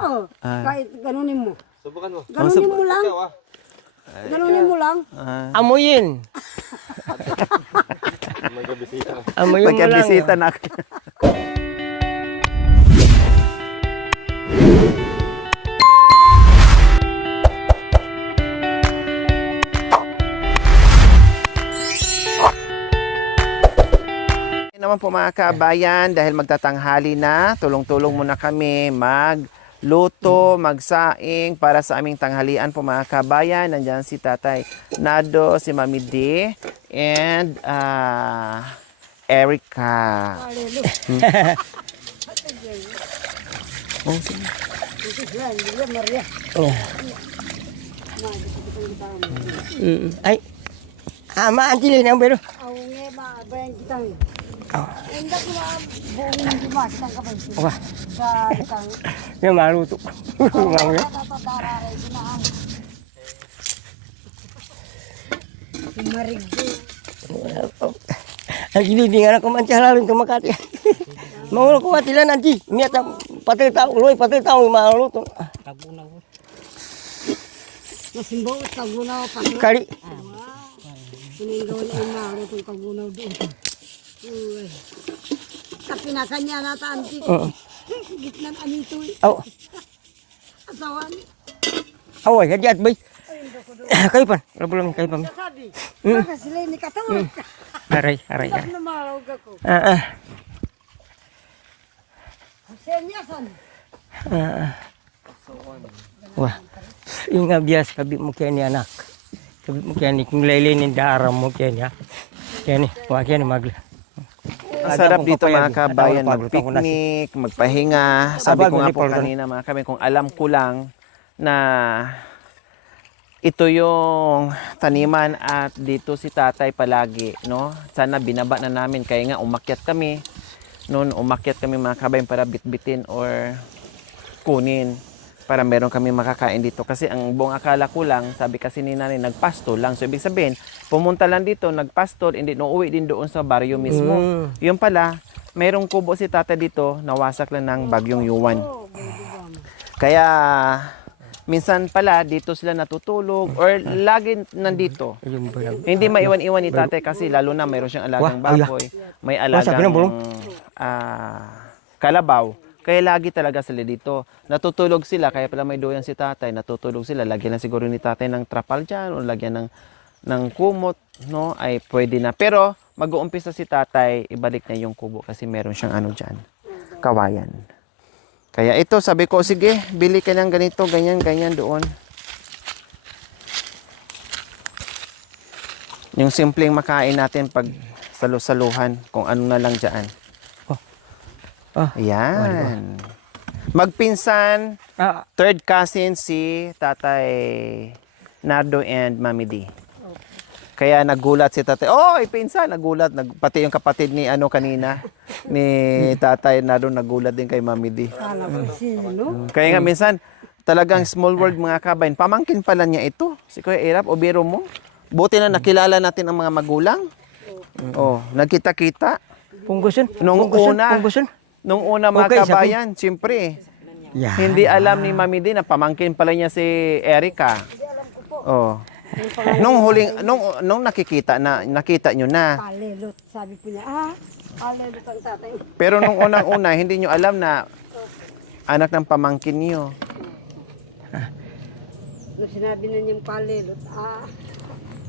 Oh, kahit ganunin mo. Subukan mo. Ganunin mo lang. Ikaw Ganunin mo lang. Amuyin. Magkabisita. Amuyin mo lang. Magkabisita na. Naman po mga kabayan, dahil magtatanghali na, tulong-tulong muna kami magluto, magsaing para sa aming tanghalian po mga kabayan. Nandiyan si Tatay Nado, si Mami D, and Erica. Oh, sige. Oh. Ay. Maantilin ang pero. Awangnya mabayang kitang. Oh. Hindi ko buong lima kitang kapag. Wah. Sa kitang. Yung maluto. Mamaya. Tatararay ginaan. Marigdo. Ang kinibingan ako man siya lalong tumakati. Maulo ko matilan nanti. Miyata patay tao. Uloy patay tao yung maluto. Masimbaw tagunaw pa. Kali. Pininggaw na yung marutong tagunaw doon. Uy. Kapinakan niya na tanti. Gitnan anito eh. Aw. Asawan. Away, hadiat bay. Kayo pan. Belum kayo pan. Sabi. Baka sila ini katawag. Aray. Tidak na marawag ako. Senyasan. Wah. Inga bias kabi mo kaya ni anak. Kabi mo kaya ni kung lailinin daram mo kaya niya. Kaya ni, wah kaya ni magla. Ang sarap dito mga kabayan, mag-picnic, magpahinga. Sabi ko nga po kanina mga kami, kung alam ko lang na ito yung taniman at dito si tatay palagi, no? Sana binaba na namin, kaya nga umakyat kami. Noon umakyat kami mga kabayan para bitbitin or kunin para meron kami makakain dito. Kasi ang buong akala ko lang, sabi kasi ni nanay, nagpastol lang. So ibig sabihin, pumunta lang dito, nagpastol, hindi uuwi din doon sa baryo mismo. Yung pala, merong kubo si tata dito, nawasak lang ng bagyong Yuan. Kaya minsan pala dito sila natutulog or lagi nandito. Hindi maiwan-iwan ni tatay kasi lalo na mayroon siyang alagang baboy, may alagang kalabaw. Kaya lagi talaga sila dito. Natutulog sila, kaya pala may doyan si tatay, natutulog sila. Lagyan na siguro ni tatay ng trapal dyan o lagyan ng kumot, no? Ay pwede na. Pero mag-uumpisa si tatay, ibalik na yung kubo kasi meron siyang ano dyan, kawayan. Kaya ito, sabi ko, sige, bili ka ng ganito, ganyan, ganyan doon. Yung simpleng makain natin pag salu-saluhan, kung ano na lang dyan. Ayan. Magpinsan, third cousin si Tatay Nardo and Mami D. Kaya nagulat si tatay. Oh, pinsan, nagulat. Pati yung kapatid ni ano kanina, ni Tatay Nardo, nagulat din kay Mami D. Kaya nga minsan, talagang small world mga kabayan. Pamangkin pala niya ito. Si Kuya Erap, o biro mo. Buti na nakilala natin ang mga magulang. Oh, nagkita-kita. Punggusun. Nung una mga kabayan, siyempre, hindi alam ni Mami D na pamangkin pala niya si Erica. Oh. Nung nakita nyo na. Palelot, sabi po niya. Palelot ang tatay. Pero nung unang-una, hindi nyo alam na anak ng pamangkin niyo. Nung sinabi na niyang palelot,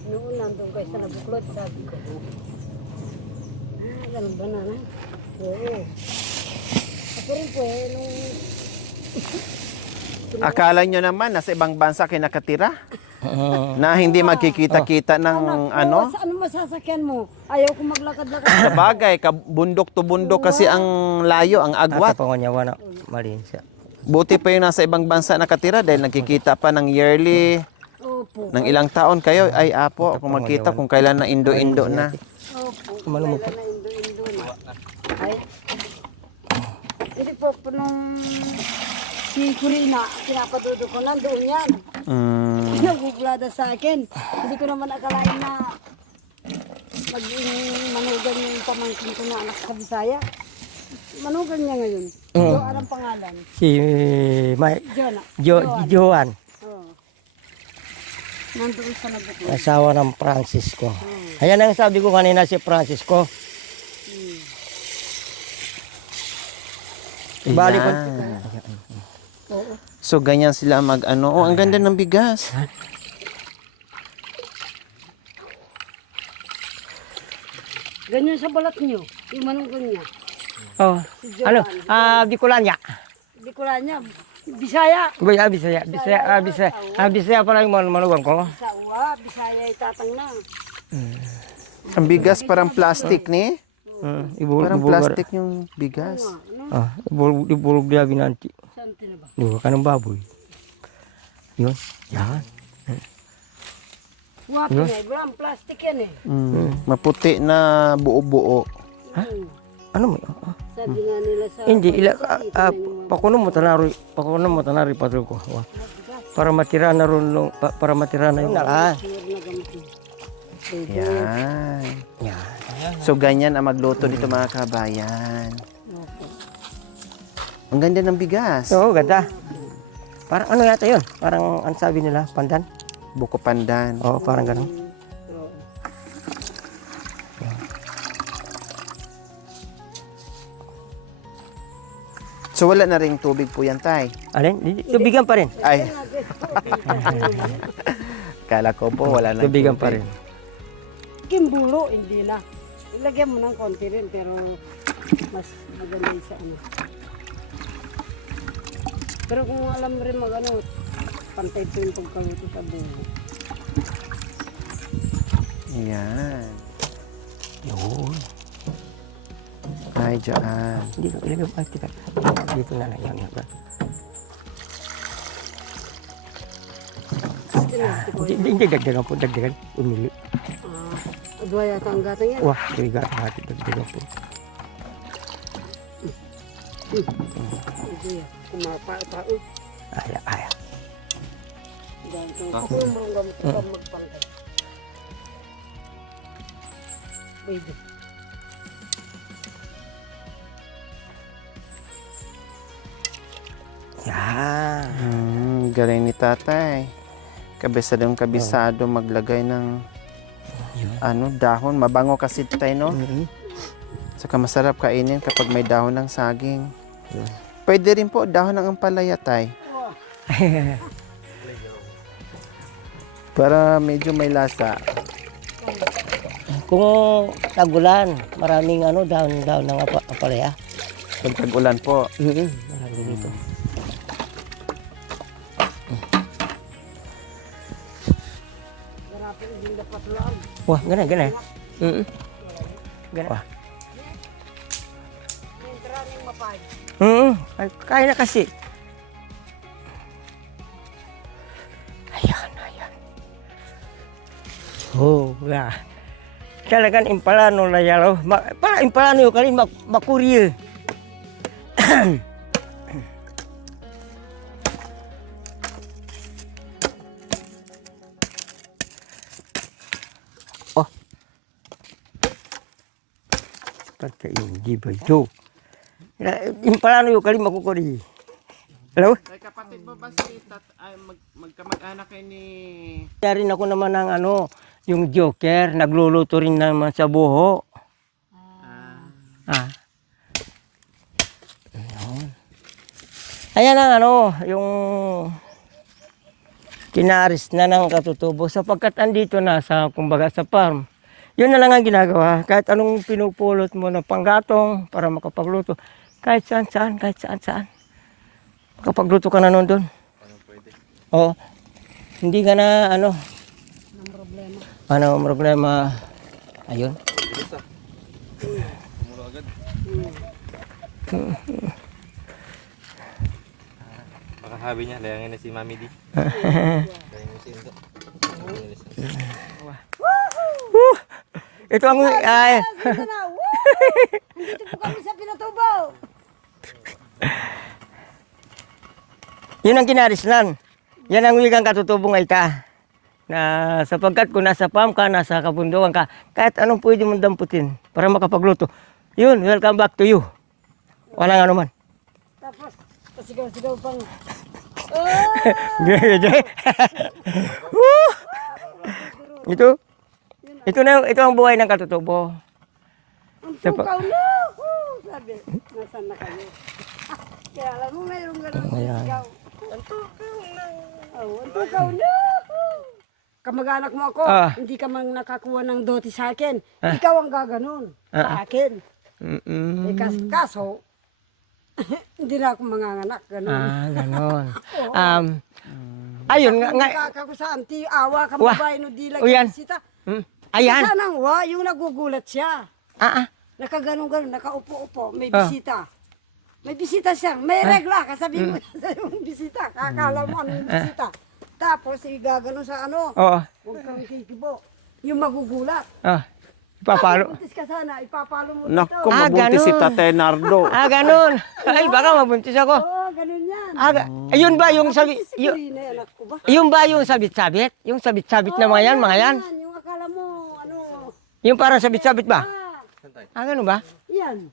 noong nandun kayo sa nabuklot, sabi ko. Ganun ba na? Oo. Ako rin po nung... Akala nyo naman, nasa ibang bansa kayo nakatira? Na hindi magkikita-kita ng ano? Ano masasakyan mo? Ayaw ko maglakad-lakad. Sa bagay, bundok to bundok kasi ang layo, ang agwat. Buti pa yung nasa ibang bansa nakatira dahil nagkikita pa ng yearly, ng ilang taon kayo. Ay, apo, kung magkita kung kailan na Indo-Indo na. Opo, kailan na Indo-Indo na. Ay, hindi po, nung si Corina, pinapadudo ko, nandoon yan. Naguglada sa akin. Hindi ko naman akalain na maging manugan yung pamangkin ko na anak sa Bisaya. manugan niya ngayon. Oo. Anong pangalan? Si Joan. Joan, Oo. Nandoon sa nabukod. asawa ng Francisco. Ayan ang sabi ko kanina si Francisco. Balik ko. Ayan. Oo. So, ganyan sila mag-ano. Oh, ang ganda ng bigas. Ganyan sa balat niyo. Yung manugan niya. Oh, ano? Bicolania. Bikulan niya. Bisaya. Bisaya pala yung malugang ko. Sa uwa. Bisaya itatang na. Ang bigas parang plastic ni. Parang Ibulog plastic yung bigas. ibulog dia binanti. Saan tinaba? Duha kanang baboy. Yun. Yan. Wapi nga. Ibrang plastic yan eh. Maputi na buo-buo. Ano mo? Sabi nga nila sa... Hindi pakuno mo tanari patro ko. Para matira na ron para matira na yung Yan. Yan. So, ganyan ang magluto dito mga kabayan. Ang ganda ng bigas. Oo, ganda. Parang ano yata yun? Parang ang sabi nila, pandan. Buko pandan. Oo, parang ganun. So, wala na ring tubig po yan, Tay. Alin? Tubigan pa rin. Ay. Kala ko po, wala na Tubigan pa rin. Kimbulo, hindi na. Ilagyan mo ng konti rin, pero mas maganda yung sa ano. Pero kung alam mo rin mag-ano, pantay po yung pagkaluto sa buho. Yan. Yun. Ay, dyan. Dito, ilagay mo. Ay, tika. Dito na lang. Yan. Hindi, dagdagan po. Dagdagan. Umili. Dua yata ang gatang yan. Wah, tiga hati dagdagan po. Hindi yan. Kumapa-tao. Aya. Dahil kung kukumurong gamit ka magpantay. Pwede. Yan. Galing ni tatay. Kabisadong kabisado maglagay ng dahon. Mabango kasi tayo, no? Saka masarap kainin kapag may dahon ng saging. Pwede rin po dahon ng ampalaya, tay. Para medyo may lasa. Kung tagulan, maraming dahon ng apalaya. Pag tag-ulan po. Marami dito. Marapin din dapat lang. Wah, ganun. Ganun. Wah. Entra ng mapay. Ay, kaya na kasi. Ayan. Oh, ya. Talagang impalano na yalo. Para impalano yung kalin makurye. Oh. Seperti ini baju. Impalano yung kalin makukurye. Hello? Ay, kapatid mo ba si magkamag-anak kayo ni... Kaya rin ako naman ng yung Joker, nagluluto rin naman sa buho. Ayan ang yung kinaris na ng katutubo sapagkat andito na kumbaga sa farm. Yun na lang ang ginagawa. Kahit anong pinupulot mo na panggatong para makapagluto. Kahit saan. Makapagluto ka na nun doon. Oo. Hindi ka na Ano problema? Ayun. Baka habi niya, layangin na si Mami D. Ito ang Dito po kami sa Pinatubaw. yun ang kinarislan. Yan ang wikang katutubong ay ka. Na sapagkat kung nasa farm ka, nasa kabundukan ka, kahit anong pwede mong damputin para makapagluto. Yun, welcome back to you. Walang ano man. Tapos, pasigaw-sigaw pang, Woo! Ito ang buhay ng katutubo. ang Sa pa- tukaw na! Sabi, nasaan na kayo? Kaya alam mo, mayroong gano'n Ayan. sigaw. Ang tukaw na! Oh, ang tukaw na! Kamag-anak mo ako, Ah. hindi ka man nakakuha ng dote sa akin. Ikaw ang gaganon sa akin. Eh, kaso, hindi na ako manganganak. Ganon. Ganon. Ayun nga. Kako sa anti, awa ka Wah. babae no di O, yan. lagi bisita. Ayan. Sana wa, yung nagugulat siya. Nakaganon-ganon, nakaupo-upo, may bisita. May bisita siya, may regla, kasabi mo sa yung bisita, kakala mo anong bisita. Tapos, igaganon sa ano, Oo. huwag kang kikibo. Yung magugulat. Ipapalo. Buntis ka sana, ipapalo mo Naku, dito. mabuntis si ganun. Tatay Nardo. Ganon. Ay, baka mabuntis ako. Oo, ganun yan. Ayun ba yung sabi... Sigurina, anak ko ba? Yung ba yung sabit-sabit? Yung sabit-sabit na mga yan, mga yan? Yung akala mo, ano, Yung parang sabit-sabit ba? Ganun ba? yan.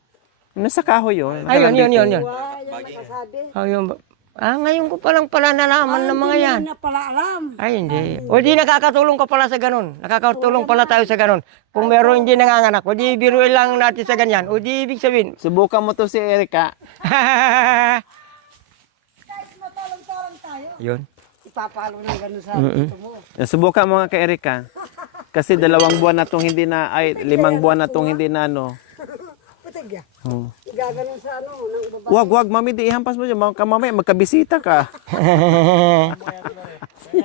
Nasa kahoy yun. Ayun, yun. Yan nakasabi. Yung ba? Ngayon ko palang pala nalaman ng mga yan. Hindi na pala alam. Ay, hindi. O di nakakatulong ka pala sa ganun. Nakakatulong pala tayo sa ganun. Kung meron hindi nanganganak, o di biruin lang natin sa ganyan. O di ibig sabihin. Subukan mo to si Erika. Kahit matalang-talang tayo, Yun. ipapalo ng ganun sa dito mo. Subukan mo nga kay Erika. Kasi 2 buwan na tong hindi na, ay 5 buwan na tong hindi na ano. Putig ya. Oh. Gaganon sa ano, ng babae. Wag, mami, di ihampas mo dyan. Mamaya, magkabisita ka.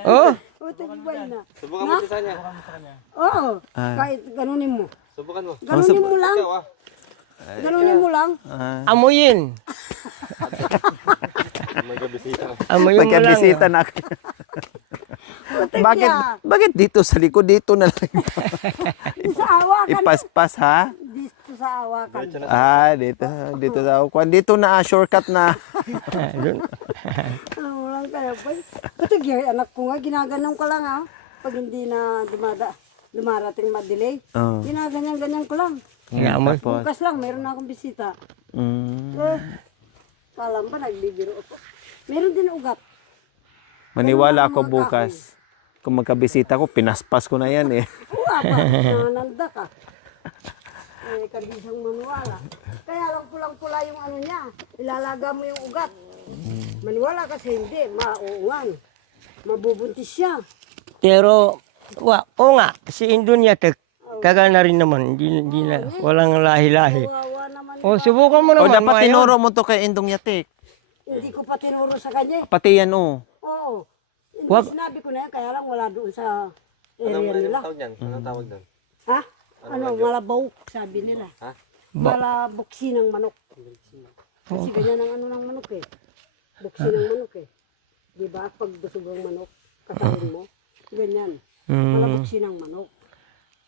Oh, Putig ba na? Subukan mo sa kanya. Oo, kahit ganunin mo. Subukan mo. Ganunin mo lang. Ganunin mo lang. amuyin. May gabisita ka. Amuyin mo lang. Magkabisita na. Putig bakit, ya. bakit dito sa likod? Dito na lang. Sa awa ka na. Ipaspas, ha? Dito sa awa ka na. Dito sa kwan. Dito na, shortcut na. Walang kaya pa. Putig ya, anak ko nga, ginaganong ko lang ha. Pag hindi na dumarating ma-delay. Oh. Ginaganyan-ganyan ko lang. Amoy. Bukas lang, meron na akong bisita. Kalam ba, nagbibiro ako. Meron din ugat. Maniwala ako bukas. Kung magkabisita ko, pinaspas ko na yan eh. Uwa ba? Nananda ka. Karbisang manuwala. Kaya lang pulang-pula yung ano niya. Ilalaga mo yung ugat. Maniwala kasi hindi. Mauungan. Mabubuntis siya. Pero, oo nga, si Indonyatek, kagal na rin naman. Hindi na, walang lahi-lahi. Kawawa naman. O, subukan mo O naman. dapat mga yun. tinuro mo to kay Indong Yatik. Hindi ko pa tinuro sa kanya. Pati yan oh. Oo. Hindi Wag- sinabi ko na yan. Kaya lang wala doon sa area nila. Tawag niyan. Anong tawag doon? Ha? Ano, malabawk, sabi nila. Ha? Malabuksi ng manok. Kasi ganyan ang ano ng manok eh. Buksi ng manok eh. Di ba? Pag busog ang manok, kasahin mo. Ganyan. Malabuksi ng manok.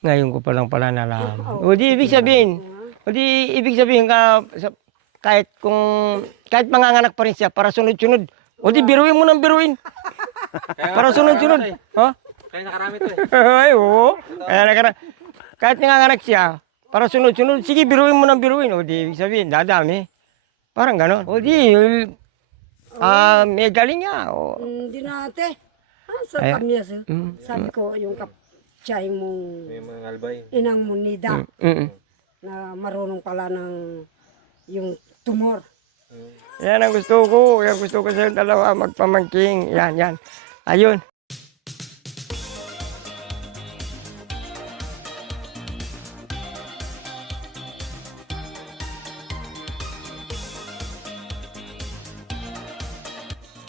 Ngayon ko palang pala nalaman. O di ibig sabihin, kahit manganganak pa rin siya para sunod-sunod. O di biruin mo ng biruin. Para sunod-sunod. Ha? Kaya nakarami to eh. Ay, oo. Kahit nanganganak siya, para sunod-sunod, sige biruin mo ng biruin. O di ibig sabihin, dadami. Parang ganon. O di, may galing niya. O. Hindi na ate. Sa Ayan. kamya sir. Sabi ko, yung kaptsahin mong May mga ngalbay. inang mo nida Mm-mm. na marunong pala ng yung tumor. Yan ang gusto ko. Yan gusto ko sa dalawa, magpamangking. Yan. Ayun.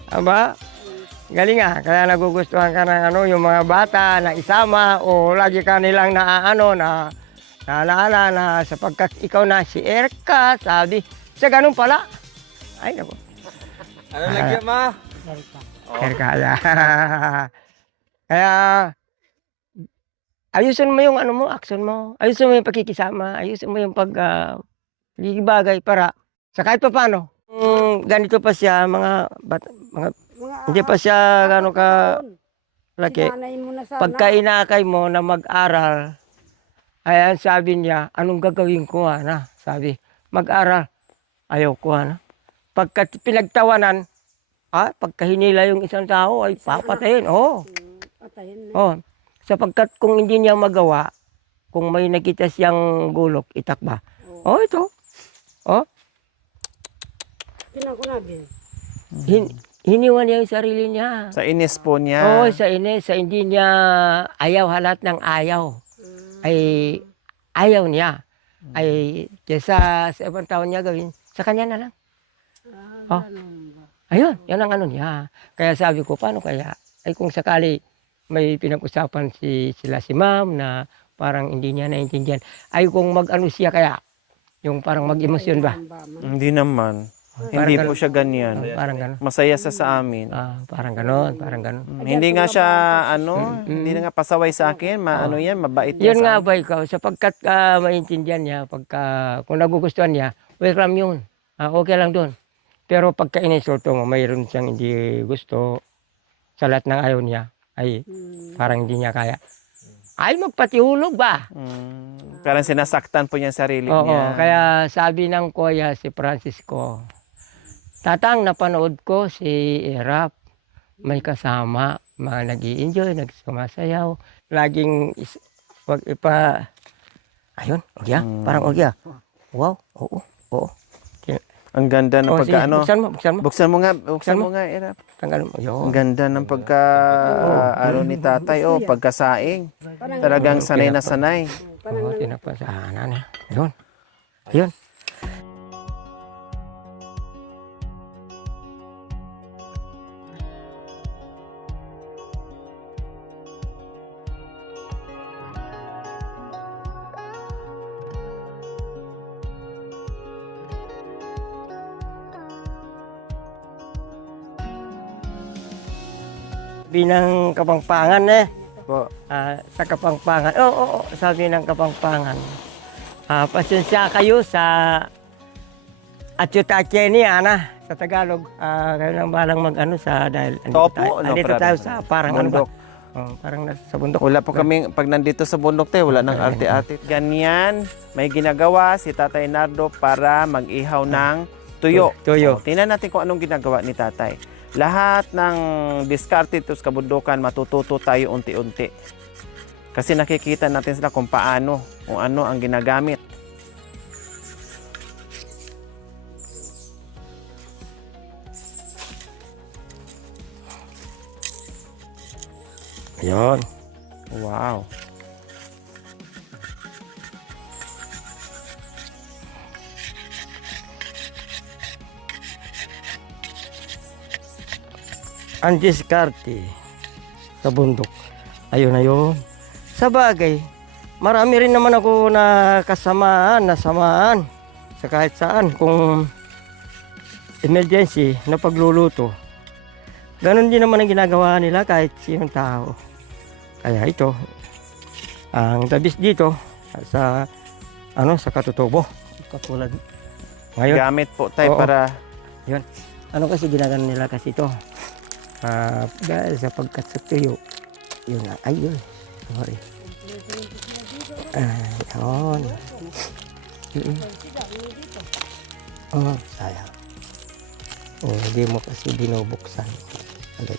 Aba, galing kaya nagugustuhan ka ng yung mga bata na isama o lagi ka nilang naalala na sapagkat ikaw na si Erika, sabi, sa ganun pala. Ay, naku. Ano lagyan ma? Erika, kaya, ayusin mo yung action mo, ayusin mo yung pagkikisama, ayusin mo yung pagkikibagay para sa kahit pa paano. Ganito pa siya, hindi pa siya gano'n ka laki. Sinanay mo na sana. Pagka inakay mo na mag-aral, ayan sabi niya, anong gagawin ko na? Sabi, mag-aral. ayaw ko ano. Pagka pinagtawanan, pagka hinila yung isang tao ay papatayin. Oo. Patayin na. Oh. Sapagkat kung hindi niya magawa, kung may nakita siyang gulok, itakba. Oh, ito. Oh, Kinakunabi. hiniwan niya yung sarili niya. Sa inis po Oo, niya. sa inis, sa hindi niya ayaw, halat ng ayaw. Ay ayaw niya. Ay kesa sa ibang tao niya gawin, sa kanya na lang. Oh. Ayun, yan ang ano niya. Kaya sabi ko, paano kaya? Ay kung sakali may pinag-usapan sila si ma'am na parang hindi niya naintindihan. Ay kung mag-ano siya kaya, yung parang mag-emosyon ba? Hindi naman. Hindi po siya ganyan. Parang gano'n. Masaya sa amin. Parang gano'n, parang gano'n. Hindi nga siya, hindi na nga pasaway sa akin. Ano yan, mabait niya Yun sa nga amin. ba ikaw, sapagkat maintindihan niya, kung nagugustuhan niya, welcome yun. Okay lang doon. Pero pagka inisulto mo, mayroon siyang hindi gusto sa lahat ng ayaw niya, ay parang hindi niya kaya. Ay, magpatihulog ba? Parang sinasaktan po niya ang sarili Oo, niya. kaya sabi ng kuya si Francisco, Tatang, napanood ko si Erap, may kasama, mga nag-i-enjoy, nagsumasayaw, laging wag ayun, ogya, parang ogya. Wow, oo. Ang ganda ng Sige, pagka-ano. buksan mo. Buksan mo nga, Erap. Tanggal mo. Ang ganda ng pagka, ni tatay, pagkasaing. Talagang sanay na sanay. Oo, tinapasahanan na. Ayun. Sabi ng Kapampangan Po. sa Kapampangan. Oo, sabi ng Kapampangan. Pasensya kayo sa Atyutakeni, sa Tagalog. Kayo lang balang mag-ano sa dahil andito tayo sa parang bundok. Parang nasa sa bundok. Wala po kami, pag nandito sa bundok tayo, wala nang arte-arte. Ganyan, may ginagawa si Tatay Nardo para mag-ihaw ng tuyo. Tuyo. Tingnan natin kung anong ginagawa ni Tatay. Lahat ng diskarte sa kabundukan, matututo tayo unti-unti. Kasi nakikita natin sila kung paano, kung ano ang ginagamit. Ayun. Wow. Ang diskarte sa bundok. Ayun. Sa bagay, marami rin naman ako na nasamaan sa kahit saan. Kung emergency na pagluluto, ganon din naman ang ginagawa nila kahit sinong tao. Kaya ito, ang tabis dito sa sa katutubo. Katulad ngayon. Gamit po tayo Oo. para Yun. Ano kasi ginagawa nila kasi ito? Dahil sa pagkatutuyo, yun na, ayun. Sorry. Ayun. Sayang. Hindi mo kasi binubuksan. Ulit.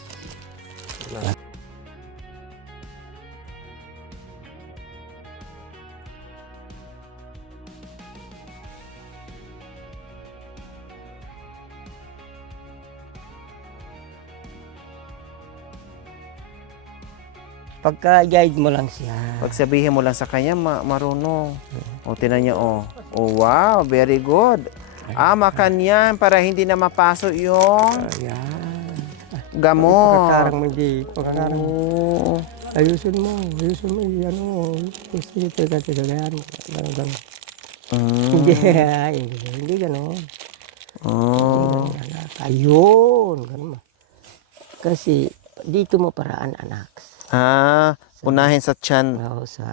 Pagka-guide mo lang siya. pagsabihin mo lang sa kanya, marunong. O, tinan niya, oh, wow, very good. Makan yan para hindi na mapasok yung Ayan. gamot. Pagkakarang mo hindi. Pagkakarang Oo. ayusin mo. Gusto nyo teka-teka-gayan. Ganun. Hindi gano'n. Oh. Ayun. Ganun. Kasi dito mo paraan, anak. Unahin sa tiyan. Oo, sa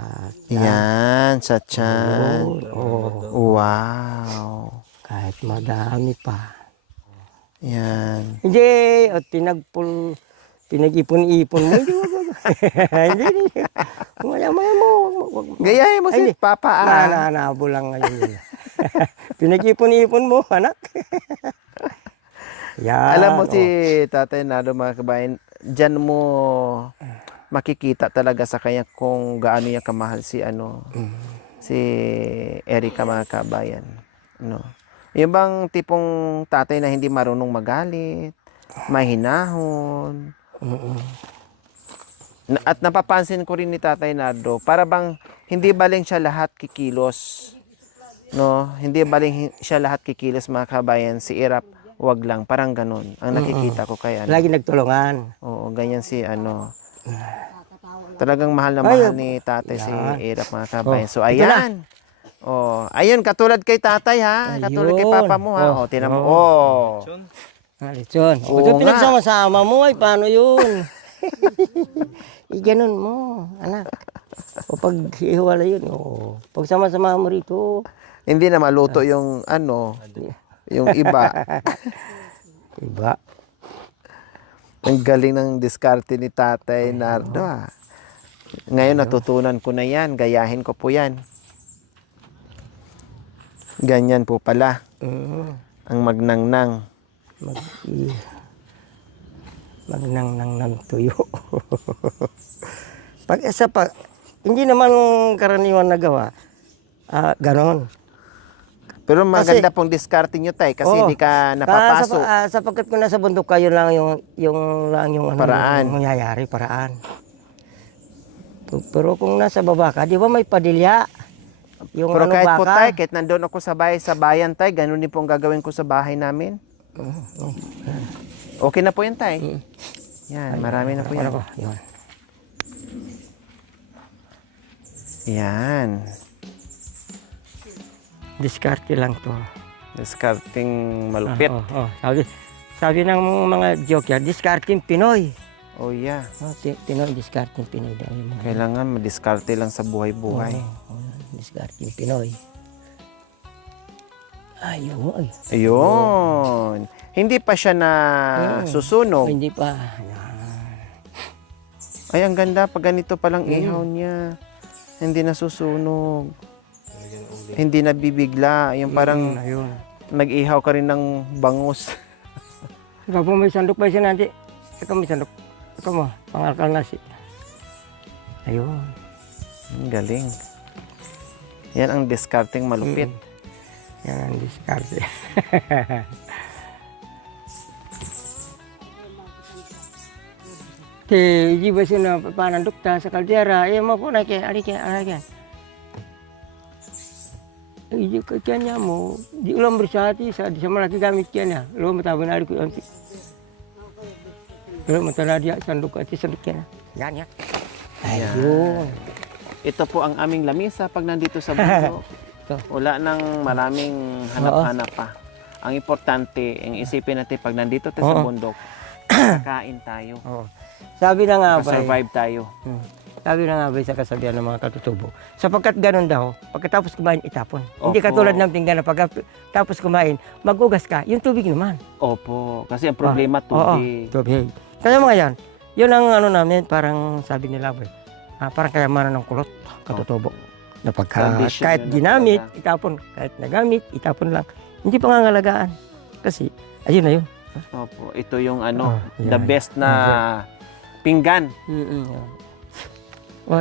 Yan, sa tiyan. Oo. Wow. Kahit madami pa. Yan. Hindi. O pinag-ipon-ipon mo. Hindi. Maya mo. Gayahin mo si Ay, Papa. Nanabo lang ngayon yun. Pinag-ipon-ipon mo, anak. Yan. Alam mo si Tatay Nardo, mga kabayan, dyan mo makikita talaga sa kanya kung gaano niya kamahal si si Erica, mga kabayan. No. Yung bang tipong tatay na hindi marunong magalit, mahinahon. At napapansin ko rin ni Tatay Nardo, para bang hindi baling siya lahat kikilos. No, hindi baling siya lahat kikilos, mga kabayan. Si Irap, wag lang, parang ganun. Ang nakikita ko kay Lagi nagtulungan. Oo, ganyan si Talagang mahal na mahal ni tatay si Irap, mga kabayan. So ayan. Oh, ayun, katulad kay tatay ha. Katulad kay papa mo ha. Oh, tinan mo. Oh. Lechon. O, Oo nga. pinagsama-sama mo, ay paano yun? Ganun mo, anak. O pag hiwala yun, o pag sama-sama mo rito. Hindi na maluto yung yung iba. Iba. Ang galing ng diskarte ni Tatay Nardo ha. Ngayon natutunan ko na yan. Gayahin ko po yan. Ganyan po pala. Ang magnangnang. Magnangnang ng tuyo. Pag isa pa, hindi naman karaniwan na gawa. Ganon. Pero maganda pong diskarte nyo, tay, kasi hindi ka napapasok. Sapagkat kung nasa bundok kayo lang yung Paraan. yung mangyayari, paraan. Pero kung nasa baba ka, di ba may padilya? Yung Pero kahit baka. po, tay, kahit nandun ako sa bayan, tay, ganun din po ang gagawin ko sa bahay namin. Okay na po yan, tay. Yan, marami na po yan. Yun. Yan. Diskarte lang to. Diskarting malupit. Sabi ng mga joke yan, diskarting Pinoy. Oh, yeah. Pinoy, diskarting Pinoy daw yung mga. Kailangan madiskarte lang sa buhay-buhay. Diskarting Pinoy. Ayun. Ayun. Hindi pa siya na susunog. Hindi pa. Ay, ang ganda. Pag ganito palang ihaw niya. Hindi na susunog. Hindi na bibigla. Yung parang nag-ihaw ka rin ng bangus. Ikaw po may sandok pa siya nanti. Ikaw may sandok. Ikaw mo, pangalkal nasi. Ayun. Ang galing. Yan ang discarding malupit. Yan ang diskarte. Di ba siya na panandok ta sa kaldera? Eh, mo po na kaya, alikin. Hindi ka kanya mo, di ulang bersati, sa malaki gamit kanya. Lo mataba na ko anti. Lo matala dia sandok kanya. Yan. Ayun. Ito po ang aming lamisa pag nandito sa bundok. Wala nang maraming hanap-hanap pa. Ang importante, ang isipin natin pag nandito tayo sa bundok, kain tayo. Sabi na nga ba, Survive tayo. Sabi na nga ba sa kasabihan ng mga katutubo, sapagkat ganun daw, pagkatapos kumain, itapon. Hindi Opo. katulad ng tinggan na pagkatapos kumain, magugas ka, yung tubig naman. Opo, kasi ang problema tubig. Tubig. Kaya mga yan, yun ang ano namin, parang sabi nila ba, parang kayamanan ng kulot, katutubo. Na pagka, Tradition kahit yun na ginamit, talaga. itapon. Kahit nagamit, itapon lang. Hindi pangangalagaan. Kasi, ayun na yun. Opo, ito yung the yan. best na pinggan.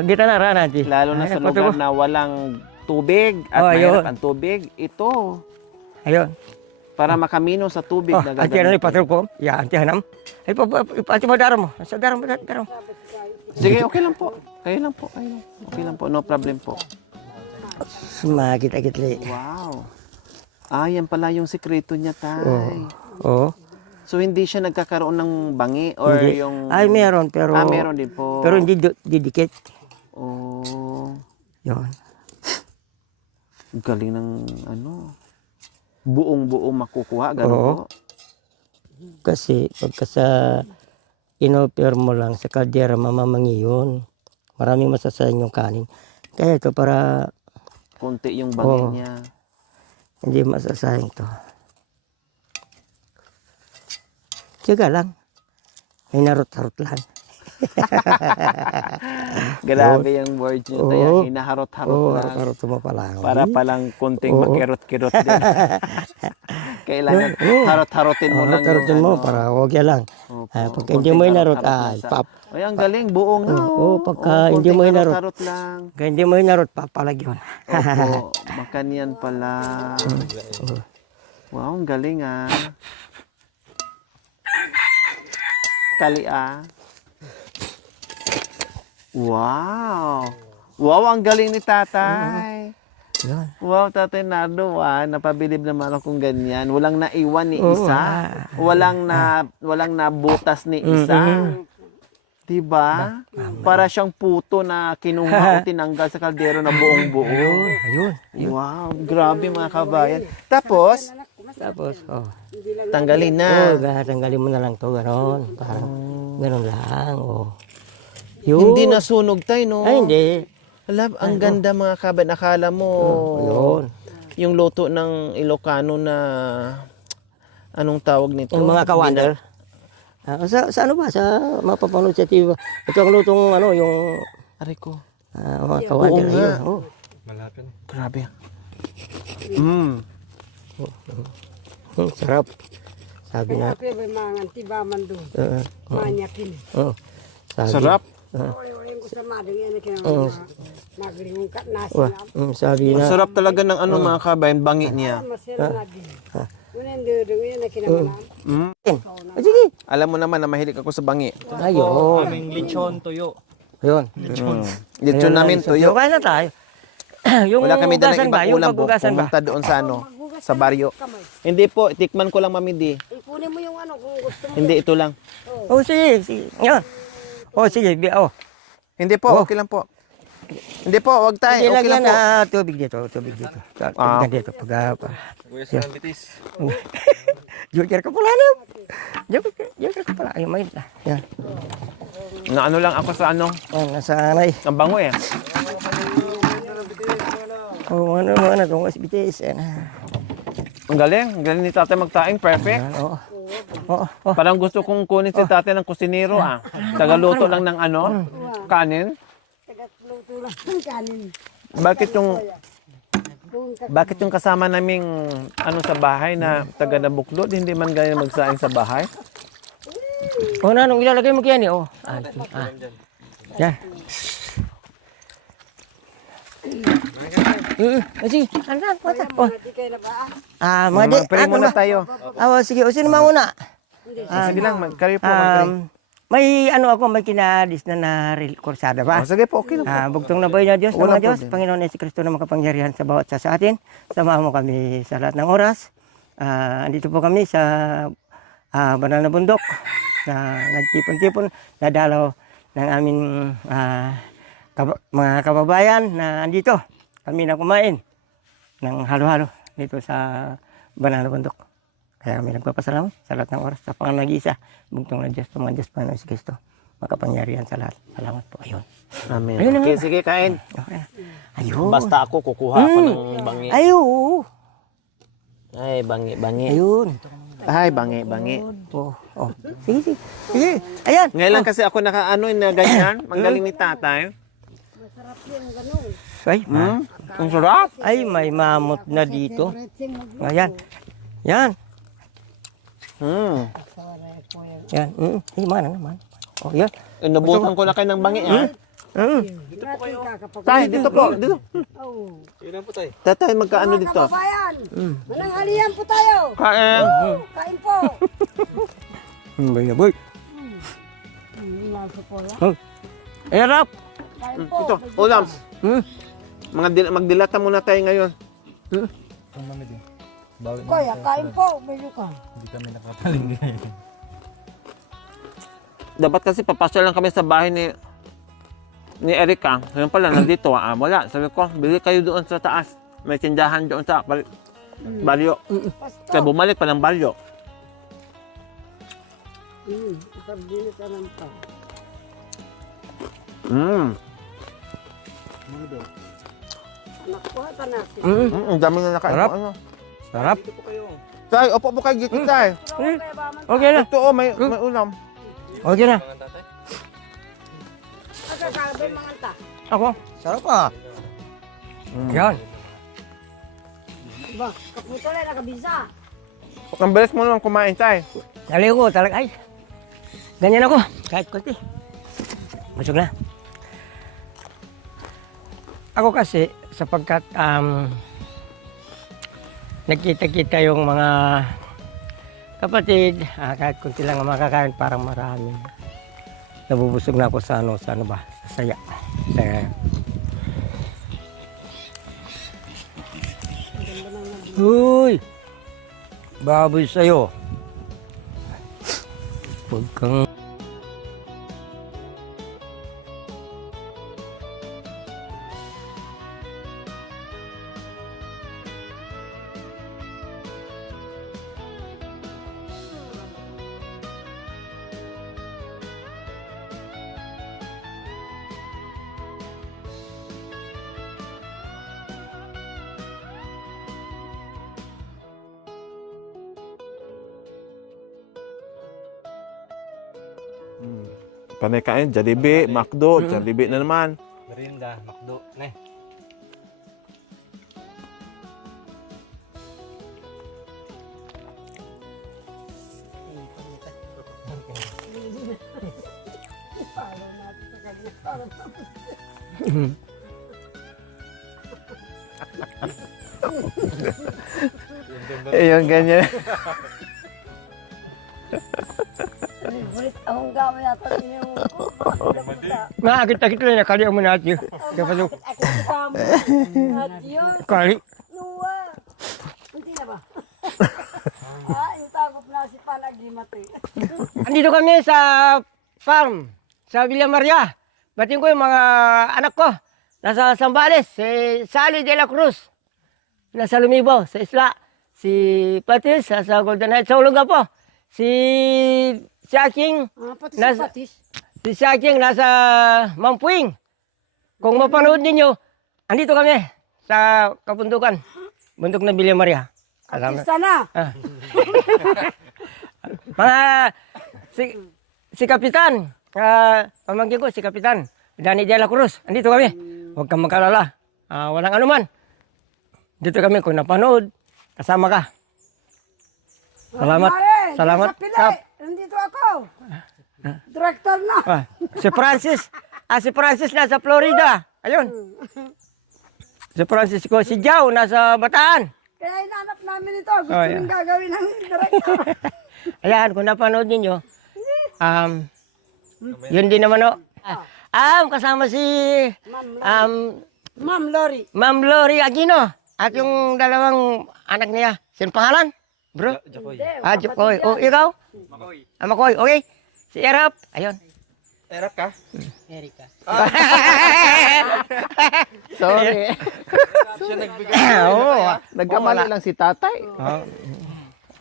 Dito na rana, di. Lalo na sa lugar na walang tubig at mahirap ang tubig. Ito, Ayun. para makamino sa tubig. na Anti ano ni gagamitin. patrol ko? Ya, anti hanam. Ay, anti mo daram mo. Sa daram. Sige, okay lang po. Kayo lang po. Okay lang po. No problem po. Sumakit-akitli. Wow. Yan pala yung sikreto niya, tay. Oo. So, hindi siya nagkakaroon ng bangi or Hindi. yung... Ay, meron, pero... meron din po. Pero hindi didikit. Oh, Yun. galing ng buong-buo makukuha. Ganun Oo. po. Kasi, pagka sa inoper mo lang sa kaldera, mamamangi yun. Maraming masasayang yung kanin. Kaya ito para Kunti yung bangi Oo. niya. hindi masasayang to. Tiyaga lang. Hinarot-harot lang. Grabe yung words nyo tayo. Oo. Hinaharot-harot Oo, lang. harap-harap mo pa lang. Para palang kunting Oo. makirot-kirot din. Kailangan harot-harotin mo lang. Harap-harapin mo ano. para huwag yan lang. Opo, Pagka hindi mo konting hinarot, harot-harot lang sa- pap. Ay, ang galing. Buo nga. Oo, pagka Oo, hindi mo konting hinarot. harot-harot lang. Kaya hindi mo hinarot, papalag yun. Opo, makaniyan pala. Wow, ang galing ah. Kali ah. Wow. Wow, ang galing ni tatay. Yun. Wow, Tatay Nardo, napabilib naman akong ganyan. Walang naiwan ni Oo, isa. Walang nabutas ni isa. Diba? Para siyang puto na kinuha o tinanggal sa kaldero na buong buo. Ayun. Wow, grabe mga kabayan. Tapos, Tapos, tanggalin na. tanggalin mo na lang to, gano'n. Parang, gano'n lang, Yun. Hindi nasunog tayo, no? Ay, hindi. Alam, ang ganda mga kabayan. Akala mo, Yun. yung luto ng Ilocano na, anong tawag nito? Yung mga kawander. Sa ano ba? Sa mapapanood sa TV ba? Ito ang lutong, yung Aray ko. mga kawander. Oo nga. Ayun, oh. Malapit. Grabe. Sarap. Sabi na. Kaya may mga antibaman doon. Manyakin. Sabi, Sarap. Oy, ko sa mading yan na kinamang nagringon ka nasi na. Sabi na. Masarap talaga ng mga kabayan, bangi niya. Masira na din. Ngunit dudong yan na kinamang. Sige. Alam mo naman na mahilig ako sa bangi. Ayun. Aming lechon, tuyo. Ayun. Dito namin tuyo. Kaya na tayo. Yung Wala kami dalang hugasan ba? ibang Yung ulam po. paghugasan ba? Pumunta doon sa sa baryo. Hindi po, tikman ko lang Mami Di. Ikunin mo yung kung gusto mo. Hindi, ito lang. Oh, sige. Yan. Oh, sige. Hindi po, okay lang po. Hindi po, wag tayo. Sige, Okay lang lagyan po. tubig dito. Tubig dito. Tubig dito. Kuya sa bitis. Joker ka pala na. Joker ka pala. Ayun, may na. Yan. Na ano lang ako sa Nasa anay. ang bango eh. Oh, ano, kung SBTS. Ang galing ni tatay magtaing, perfect. Oo. Parang gusto kong kunin si tatay ng kusinero Tagaluto lang ng kanin. Taga-luto lang ng kanin. Bakit yung kasama naming sa bahay na taga Nabuklod, hindi man ganyan magsaing sa bahay? Oh, nanong ilalagay mo kaya ni? Oh. Yan. Sige. Ano? Oh. Hindi kayo na ba? Mga di. Magpray muna tayo. Sige. Sino mauna? Sige lang, kayo po magpray. May may kinadis na kursada ba? Sige po, okay lang po. Bugtong na buhay na Diyos, Walang mga Diyos, problema. Panginoon Yesu Kristo na makapangyarihan sa bawat sa atin. Samahan mo kami sa lahat ng oras. Andito po kami sa banal na bundok na nagtipon-tipon, nadalaw ng aming mga kababayan na andito. Kami na kumain ng halo-halo dito sa banal na bundok. Kaya kami nagpapasalamat sa lahat ng oras sa Panginoon nag-iisa. Bugtong na Diyos, Panginoon Diyos, Panginoon Yesu Kristo. Makapangyarihan sa lahat. Salamat po. Ayun. Amen. Ayun, Okay, sige, kain. Okay. Ayun. Basta ako kukuha ako ng bangi. Ayun. Ay, bangi. Ayun. Ay, bangi. Oh. Sige. Ayan. Ngayon lang kasi ako na ganyan. Ang galing ni tatay. Ay, Ang sarap. ay, may mamot na dito. Ayan. Yan. Yan. Ay, mana naman. Oh, yan. Inubutan ko na kayo ng bangi, ha? Tay, dito po. Dito. Sige lang po tayo. Tatay, magkaano dito? Kababayan, manang aliyan po tayo. Kain. Kain po. Boy. Laso po yan. Ayan, Rap. Kain po. Ito, ulam. Magdilata muna tayo ngayon. Kuya, kain po. Medyo ka. Dapat kasi papasyal lang kami sa bahay ni Erica. Ngayon pala, nandito. Wala. Sabi ko, bili kayo doon sa taas. May tindahan doon sa baryo. Kaya bumalik pa ng baryo. Sardinas ka lang pa. Anak ko, hata natin. Ang dami na nakain Sarap. ko. Ano? Sarap. Tay, opo po kayo dito, tay. Okay na. Ito, may ulam. Okay na. Sa'yo manganta. Ako, sarap ah. Yan. Ba, kaputo lang nakabisa. Ang bilis mo naman kumain, Tay. Dali ko talaga. Ay, ganyan ako. Kahit konti. Masok na. Ako kasi, sapagkat nagkita-kita yung mga kapatid, kahit konti lang ang makakain, parang marami. Nabubusog na ako sa ano ba? Sa saya. Uy! Baboy sa'yo. Huwag kang... Panay kain, Jollibee, McDo, Jollibee na naman. Merinda, McDo. Ne. Yung ganyan. Ulit akong gamay yata niyo. Nakakita-kita lang, nakali mo natin. Kapag Ako kamo. Adios. kali. Nuwa. Hindi na ba? Yung takot na si Panagimati. Andito kami sa farm, sa Villa Maria. Batiin ko yung mga anak ko. Nasa Zambales, si Sally de la Cruz. Nasa Lumibo, sa Isla. Si Patis, sa Golden Heights, sa Olongapo. Si Aking, Pati Nasa- si Patis. si Aking nasa Mampuing. Kung mapanood ninyo, andito kami sa kabundukan. Bundok ng Villa Maria. Alam na. Artista na. Mga si Kapitan, pamangkin ko si Kapitan, Danny de la Cruz, andito kami. Huwag kang magkalala, walang anuman. Dito kami kung napanood, kasama ka. Salamat. Mare, Salamat. sa Pili. Nandito ako. Director na. Si Francis nasa Florida. Ayun. Si Francisco, si Jao nasa Bataan. Kaya inanap namin ito. Gusto Oh, yeah. nang gagawin ng director. Ayan, kung napanood ninyo, yun din naman o. Kasama si Ma'am Lori. Ma'am Lori Aquino at yung dalawang anak niya. Sino pangalan? Bro? Jokoy. Jokoy. O, ikaw? Makoy. Makoy, okay. Si Erap. Ayun. Erap ka? Erika. Sorry. Siya nagbigay. Oo. Nagkamali lang si tatay.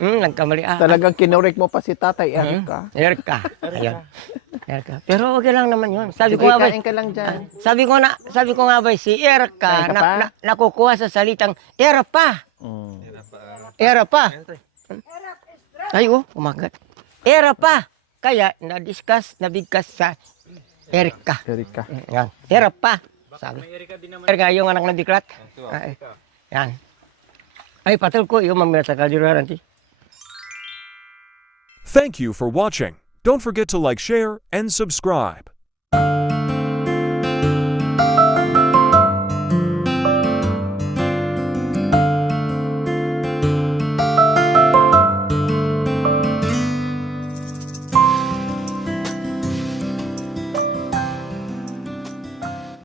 Nagkamali. Talagang kinurek mo pa si tatay, Erika. Erika. Ayun. Erika. Pero okay lang naman yun. Sabi ko Sige, nga ba, kain ka lang dyan. sabi ko nga ba, si Erika Kain ka pa? nakukuha sa salitang Erapa. Erapa. Ay, umagat. Erapa. Kaya, nabigkas sa Erika. Erika. Yan. Erapa. Sabi. Erika yung anak ng diklat. Yan. Ay, patul ko, yung mamila sa kaldiruan. Thank you for watching. Don't forget to like, share, and subscribe.